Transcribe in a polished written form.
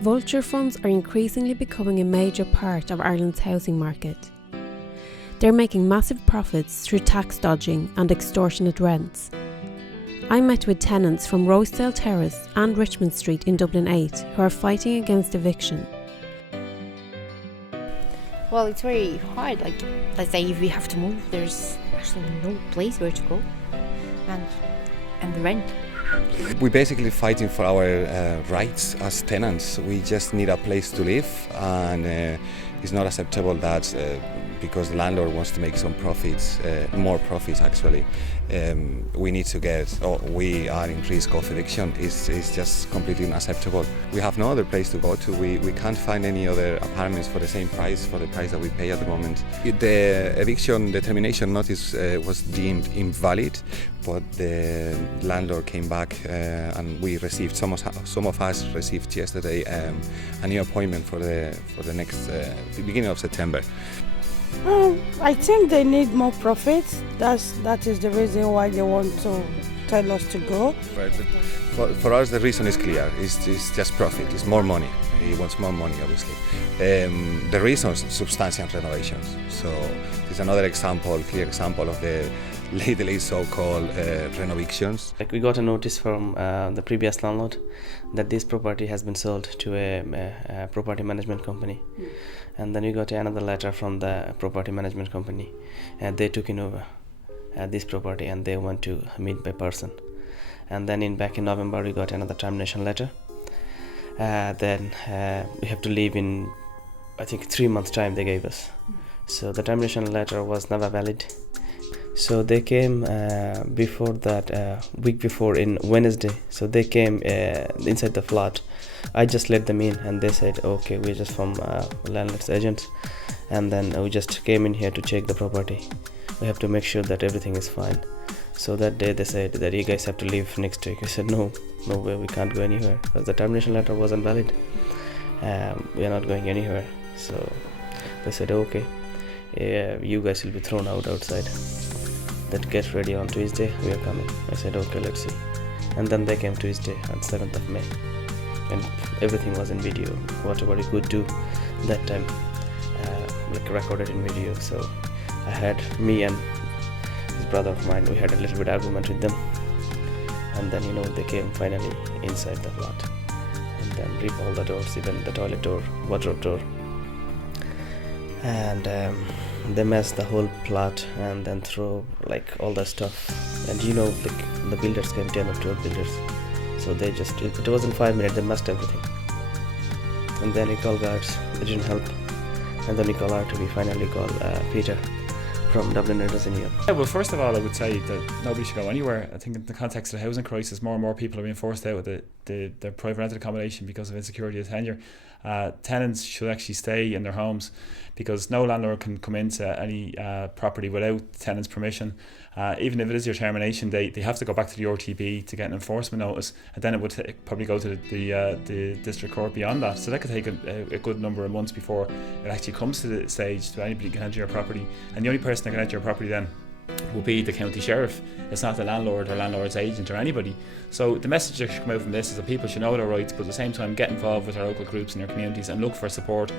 Vulture funds are increasingly becoming a major part of Ireland's housing market. They're making massive profits through tax dodging and extortionate rents. I met with tenants from Rosedale Terrace and Richmond Street in Dublin 8 who are fighting against eviction. Well, it's very hard. Like, let's say if we have to move, there's actually no place where to go, and the rent. We're basically fighting for our rights as tenants. We just need a place to live, and it's not acceptable that because the landlord wants to make some profits, more profits actually, we are in risk of eviction. It's just completely unacceptable. We have no other place to go to. We can't find any other apartments for the same price, for the price that we pay at the moment. The eviction determination notice was deemed invalid, but the landlord came back and we received, some of us received yesterday a new appointment for the next beginning of September. I think they need more profits. That is the reason why they want to tell us to go. For us, the reason is clear. It's just profit. It's more money. He wants more money, obviously. The reason is substantial renovations. So it's another example, clear example of the lately so-called evictions. Like, we got a notice from the previous landlord that this property has been sold to a property management company. And then we got another letter from the property management company. They took over this property and they want to meet by person. And then back in November we got another termination letter. Then we have to leave in, I think, 3 months time they gave us. So the termination letter was never valid. So they came before that, week before, in Wednesday. So they came inside the flat. I just let them in and they said, okay, we're just from landlord's agent. And then we just came in here to check the property. We have to make sure that everything is fine. So that day they said that you guys have to leave next week. I said, no way, we can't go anywhere because the termination letter wasn't valid. We are not going anywhere. So they said, okay, you guys will be thrown outside. That get ready on Tuesday, we are coming. I said, okay, let's see. And then they came Tuesday on 7th of May. And everything was in video. Whatever you could do that time, recorded in video. So I had me and this brother of mine, we had a little bit argument with them. And then, they came finally inside the flat. And then rip all the doors, even the toilet door, wardrobe door. And they messed the whole plot and then throw all the stuff. And the builders came, 10 or 12 builders. So they just, it wasn't 5 minutes, they messed everything. And then we called guards, they didn't help. And then we called out, we finally called Peter from Dublin Engineer. Yeah, well, first of all, I would say that nobody should go anywhere. I think in the context of the housing crisis, more and more people are being forced out of their private rented accommodation because of insecurity of tenure. Tenants should actually stay in their homes because no landlord can come into any property without tenants' permission. Even if it is your termination date, they have to go back to the RTB to get an enforcement notice, and then it would probably go to the district court beyond that. So that could take a good number of months before it actually comes to the stage that anybody can enter your property. And the only person that can enter your property then will be the county sheriff. It's not the landlord or landlord's agent or anybody. So the message that should come out from this is that people should know their rights, but at the same time get involved with their local groups in their communities and look for support.